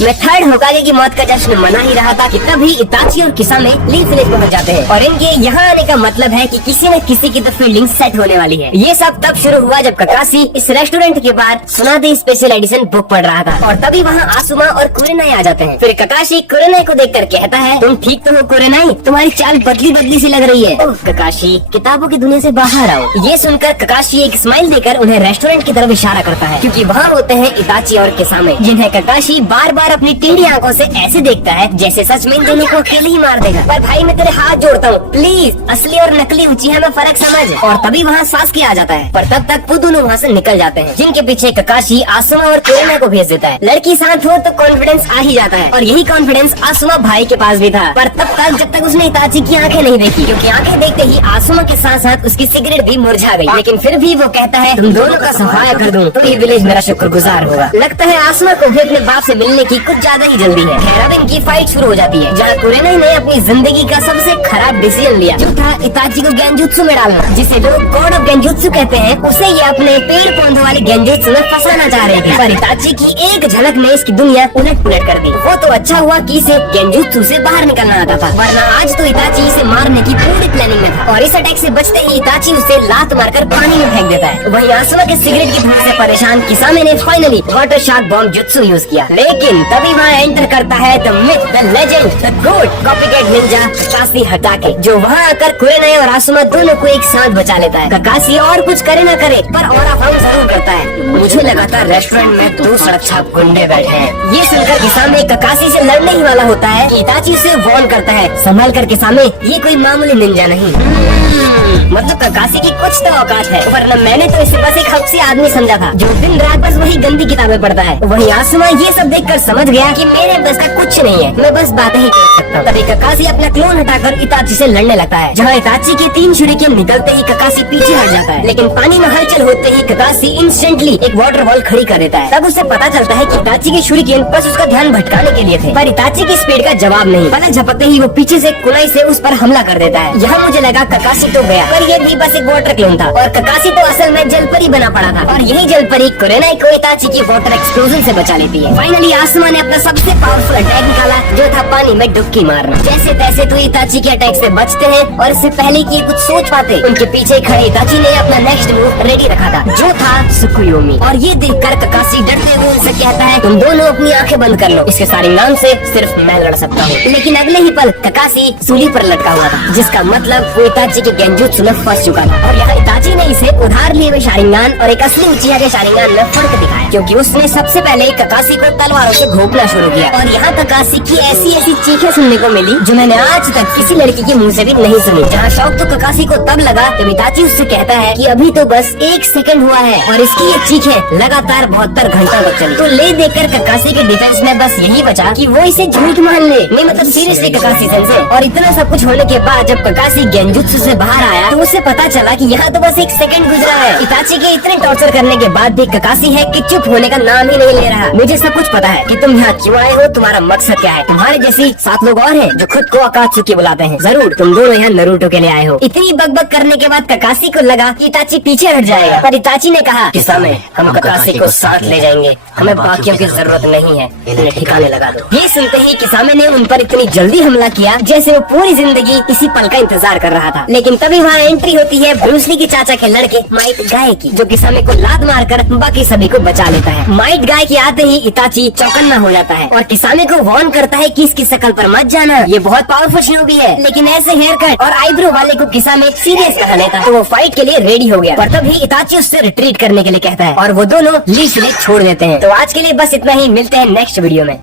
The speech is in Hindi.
मैं थर्ड होकागे की मौत का जश्न मना ही रहा था कि तभी इताची और किसामे लीफ विलेज पहुंच जाते हैं और इनके यहाँ आने का मतलब है कि किसी न किसी की तो फील्डिंग सेट होने वाली है। ये सब तब शुरू हुआ जब ककाशी इस रेस्टोरेंट के बाहर सुनादे स्पेशल एडिशन बुक पढ़ रहा था और तभी वहाँ आसुमा और कुरेनाई आ जाते हैं। फिर ककाशी कुरेनाई को देखकर कहता है, तुम ठीक तो हो कुरेनाई, तुम्हारी चाल बदली बदली सी लग रही है। ओह ककाशी, किताबों की दुनिया से बाहर आओ। ये सुनकर ककाशी एक स्माइल देकर उन्हें रेस्टोरेंट की तरफ इशारा करता है क्योंकि वहाँ होते हैं इताची और किसामे, जिन्हें ककाशी बार बार अपनी टेढ़ी आंखों से ऐसे देखता है जैसे सच में इन दोनों को अकेले ही मार देगा। पर भाई मैं तेरे हाथ जोड़ता हूँ, प्लीज असली और नकली उचिहा में फर्क समझ। और तभी वहाँ सास्की आ जाता है पर तब तक वो दोनों वहाँ से निकल जाते हैं, जिनके पीछे ककाशी आसुमा और कुरेनाई को भेज देता है। लड़की साथ हो तो कॉन्फिडेंस आ ही जाता है और यही कॉन्फिडेंस आसुमा भाई के पास भी था, पर तब तक जब तक उसने इताची की आंखें नहीं देखी, क्योंकि आंखें देखते ही आसुमा के साथ साथ उसकी सिगरेट भी मुरझा गई। लेकिन फिर भी वो कहता है, तुम दोनों का सफाया कर दूं तो ये विलेज मेरा शुक्रगुजार होगा। लगता है आसुमा को भी अपने बाप से मिलने की कुछ ज्यादा ही जल्दी है। खैर अब इनकी फाइट शुरू हो जाती है जहाँ कुरेनाई ने अपनी जिंदगी का सबसे खराब डिसीजन लिया, जो था इताची को गेंजुत्सु में डालना, जिसे लोग गॉड ऑफ गेंजुत्सु कहते हैं। उसे ये अपने पेड़ पौधों वाले गेंजुत्सु में फंसाना चाह रहे थे, पर इताची की एक झलक में इसकी दुनिया उलट पुलट कर दी। वो तो अच्छा हुआ कि इसे गेंजुत्सु से बाहर निकलना आता था, वरना आज तो इताची इसे मारने की पूरी प्लानिंग में था। और इस अटैक से बचते ही इताची उसे लात मारकर पानी में फेंक देता है। वहीं आसुमा के सिगरेट की धुआं से परेशान किसामे ने finally water shark bomb jutsu use किया। लेकिन तभी वहाँ एंटर करता है the myth, the legend, the GOAT copycat ninja Kakashi Hatake, जो वहाँ आकर कुरेनाई और आसुमा दोनों को एक साथ बचा लेता है। ककाशी और कुछ करे न करे पर ऑरा फार्म जरूर करता है। मुझे लगा था रेस्टोरेंट में 2 सड़क छाप गुंडे बैठे हैं। ये सुनकर किसामे ककाशी से लड़ने ही वाला होता है। इताची उसे वार्न करता है, संभल कर किसामे, ये कोई मामूली निंजा नहीं। मतलब ककाशी की कुछ तो औकात है, वरना मैंने तो इसे बस एक हफ्सी आदमी समझा था जो दिन रात बस वही गंदी किताबें पढ़ता है। वहीं आसुमा ये सब देखकर समझ गया कि मेरे बस का कुछ नहीं है, मैं बस बातें ही कर सकता हूँ। तभी ककाशी अपना क्लोन हटाकर इताची से लड़ने लगता है, जहाँ इताची के 3 छुरिकेन निकलते ही ककाशी पीछे हट जाता है। लेकिन पानी में हलचल होते ही ककाशी इंस्टेंटली एक वाटर वॉल खड़ी कर देता है। तब उसे पता चलता है कि इताची के छुरिकेन बस उसका ध्यान भटकाने के लिए थे, पर इताची की स्पीड का जवाब नहीं। पलक झपकते ही वो पीछे से कुनाई से उस पर हमला कर देता है। यहाँ मुझे लगा ककाशी तो गया, पर ये भी बस एक वाटर क्लोन था और ककाशी तो असल में जलपरी बना पड़ा था। और यही जलपरी कुरेनाई को इताची की वाटर एक्सप्लोजन से बचा लेती है। फाइनली आसुमा ने अपना सबसे पावरफुल अटैक निकाला, जो था पानी में डुबकी मारना। जैसे तैसे तो इताची के अटैक से बचते हैं और इससे पहले कि कुछ सोच पाते, उनके पीछे खड़े इताची ने अपना नेक्स्ट मूव रेडी रखा था, जो था सुकुयोमी। और ये देखकर ककाशी डरते हुए उनसे कहता है, तुम दोनों अपनी आंखें बंद कर लो, इसके शारिंगान से सिर्फ मैं लड़ सकता हूँ। लेकिन अगले ही पल ककाशी सूली पर लटका हुआ था, जिसका मतलब वो इताची के गेंजुत्सु में फंस चुका था। और यहाँ इताची ने इसे उधार लिए हुए शारिंगान और एक असली उचिहा के शारिंगान में फर्क दिखाया, क्योंकि उसने सबसे पहले ककाशी को तलवारों से घोंपना शुरू किया। और यहाँ ककाशी की ऐसी ऐसी चीखें सुनने को मिली जो मैंने आज तक किसी लड़की के मुंह से भी नहीं सुनी। जहाँ शौक तो ककाशी को तब लगा जब इताची उससे कहता है कि अभी तो बस 1 सेकंड हुआ है और इसकी ये चीखें लगातार 72 घंटा तक चली। तो ले देकर ककाशी के डिफेंस में बस यही बचा कि वो इसे झूठ मान ले। नहीं मतलब सीरियसली ककाशी सेंसे। और इतना सब कुछ होने के बाद जब ककाशी गेंजुत्सु से बाहर आया तो उसे पता चला कि यहाँ तो बस 1 सेकंड गुजरा है। इताची के इतने टॉर्चर करने के बाद भी ककाशी है कि चुप होने का नाम ही नहीं ले रहा। मुझे सब कुछ पता है कि तुम यहाँ क्यों आए हो, तुम्हारा मकसद क्या है। तुम्हारे जैसी 7 लोग और हैं जो खुद को अकात्सुकी बुलाते हैं। जरूर तुम दोनों यहाँ नारुतो के लिए आए हो। इतनी बकबक करने के बाद ककाशी को लगा कि इताची पीछे हट जाएगा, पर इताची ने कहा, किसामे हम ककाशी को साथ ले जाएंगे, हमें बाकियों की जरूरत नहीं है, इन्हें ठिकाने लगा दो। ये सुनते ही किसामे ने उन पर इतनी जल्दी हमला किया जैसे वो पूरी जिंदगी इसी पल का इंतजार कर रहा था। लेकिन तभी वहाँ एंट्री होती है ब्रूस ली के चाचा के लड़के माइट गाय की, जो किसामे को लात मारकर बाकी सभी को बचा लेता है। माइट गाय के आते ही इताची चौकन्ना हो जाता है और किसामे को वार्न करता है कि इसकी शकल पर मत जाना, ये बहुत पावरफुल शिनोबी है। लेकिन ऐसे हेयर कट और आईब्रो वाले को किसामे सीरियस कहा लेता, तो वो फाइट के लिए रेडी हो गया। पर तभी इताची उससे रिट्रीट करने के लिए कहता है और वो दोनों लीफ विलेज छोड़ देते हैं। तो आज के लिए बस इतना ही, मिलते हैं नेक्स्ट वीडियो में।